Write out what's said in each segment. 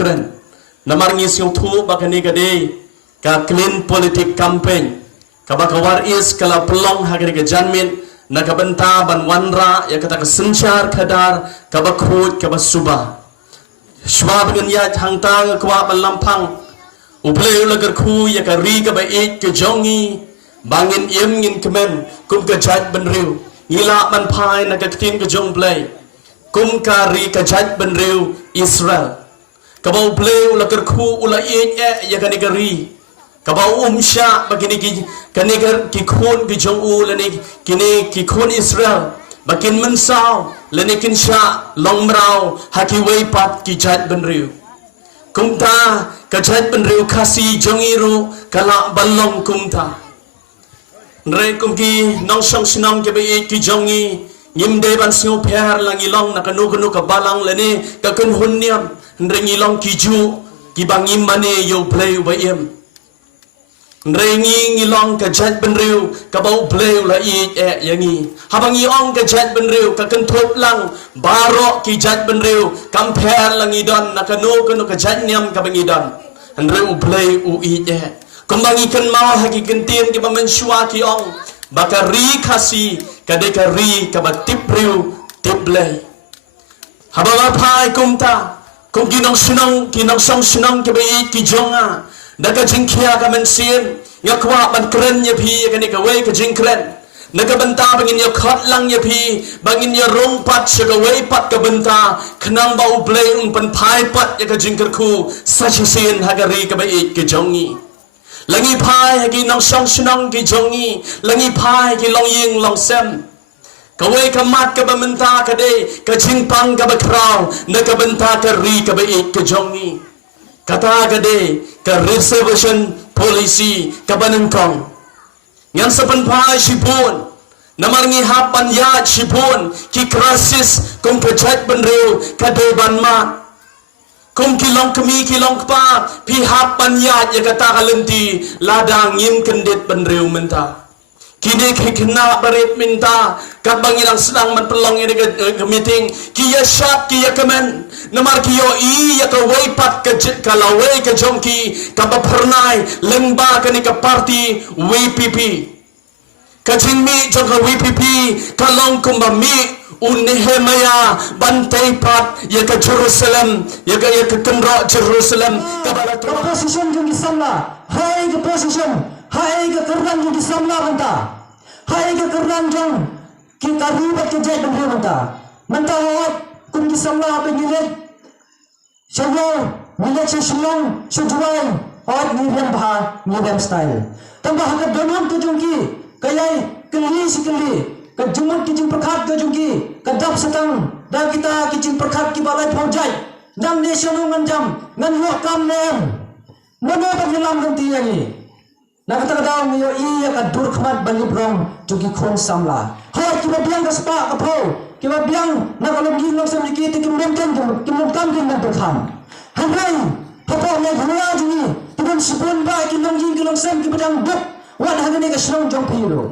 keren namar ngi siu thu bakani gade ka clean politic campaign ka bakawar is kala pelong hagari ke janmin na ka benta ban wanra ya kata ka senchar khadar ka bakhut ka basuba shwa bagan ya hangtang kwa balampang upleu lagar khu ya ka ri ka ba ik ke jongi bangin yem ngin kemen kum ka jaj ban riu ngila ban phai na ka tin ka jong play kum ka ri ka jaj ban riu Israel kabau pleu lagar khu ula ik ya ka negari kabau umsha bagini ki ki khon ki jong u lani kini ki khon Israel bakin mensau lani kin sha long mrau haki wei pat ki jaj ban riu kumta ka jaj ban riu khasi jongiru kala balong kumta Nre kumki nong song sinong ke bai ki jongi ngim de ban siu pher langi long na kanu kanu ka balang lene ka kun hunniam nre ngi long ki ju ki bangim mane yo play ba em nre ngi long ka jat ben riu ka bau play la i yangi habangi ong ka jat ben riu ka kun thop lang baro ki jat ben riu kam pher langi don na kanu kanu ka jat nyam ka bangi don nre u play u i Kumbangi kan mau hagi gentin ki bamenshua ki ong bakari khasi kadekari kabatip riu tiplay habawa phai kumta kum kinong song sinong ki bai ki jonga daga jingkhia ka mensin yakwa ban kren ye phi kani ka wei ka jingkren naga benta bangin ya khot lang ye phi bangin ya rong pat shaka wei pat ka benta khnang bau play pan phai pat ya ka jingkar khu sachisin hagari ka bai ki jongi Langi phai hagi nong song sinong ki jongi langi phai ki long ying long sem kawe ka mat ka bamenta ka de ka jingpang ka bakraw na ka benta ka ri ka bai ka jongi kata ka de ka reservation policy ka banengkong ngan sa pan phai sipon namar ngi hapan ya sipon ki crisis kung ka chat ban reu ka de ban mat kum kilong kami kilong pa pi hapan ya ya kata kalenti ladang ngim kendit benriu menta kini kena baret minta kabang ilang sedang menpelong ini ke meeting kia syap kia kemen namar kio i ya ka weipat ke lawe ke jongki kaba pernai lemba kani ke parti WPP kajingmi jongka WPP kalong kumba mi Nehemia bantai pat ya ke Jerusalem ya ke kendro Jerusalem kabala position jung disamla hai ke position hai ke kerang jung disamla banta hai ke kerang jung ki karibat ke jai banta banta manta wat kum disamla bengilet shawo milet shilong shujuai od nirem bha nirem style tambah ke donam ke jung ki kayai keli sikeli ke jumut ki jing perkhat ke jungki ke dap setang da kita ki jing perkhat ki balai phojai jam nation ngan jam ngan lo kam nem mono ta hilam ganti yani na kata daw yo i ka dur khmat bali brong jungki khon samla ha ki ba biang ka spa ka pho ki ba biang na ka lom gi lo sam ki ti ki mem kan ki mem kam ki na kham han hai pho ne hanya juni tibun sipun ba ki lom gi ki lom sam ki badang duk wan hagane ka shrong jong phiro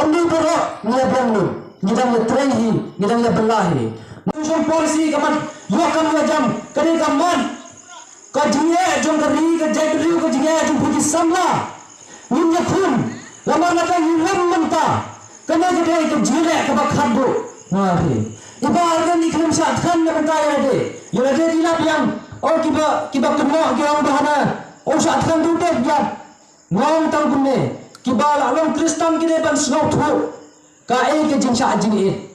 Ambil berok dia bangun, gidang dia terahi, gidang dia belahi. Muncul polisi kaman, yo kamu jam, kini kaman, kajiye jom kari, kajai kari, kajiye jom puji samla, minyak kun, lama lama hilang mentah, kena kedai kajiye kabak khadu, nahi. Iba harga ni krim saat kan nak kaya de, yo ada di lapiang, oh kiba kena kiam bahana, oh saat kan tu dek jam, ngom tang kunne. Kibal alam Kristen kini ban snow thu ka ke jinsha ajini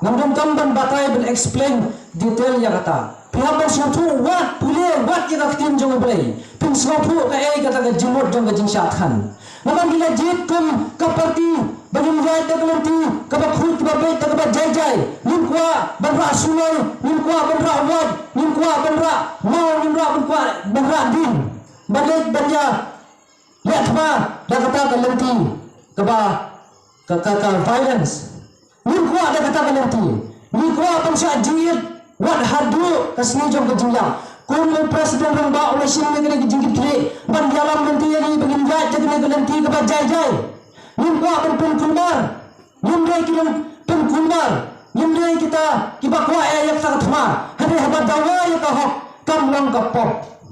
namdom kamban batai ben explain detail ya kata pihak ban snow thu what pule what kita tin jong blai pin snow thu ka kata ka jimot jong jinsha khan namam gila jit kum ka parti bagin jai ta kelanti ka ba khut ka ba ta ba jai jai nim kwa ban ra sunai nim kwa ban ra wad nim kwa ban ra mau nim ra ban ra din badai banja lihat apa dah kata kelanti keba ke violence ni kuat dah kata kelanti ni kuat bangsa jingit wat hadu kasni jom ke jingya kun presiden ramba oleh sim negeri ke jingit kiri ban dalam nanti yang begin jai jadi kelanti keba jai jai ni kuat pen kulmar ni kilom pen kulmar ni kita kiba kuat ayat tak thma hade haba dawa ya ka hok kamlang kapop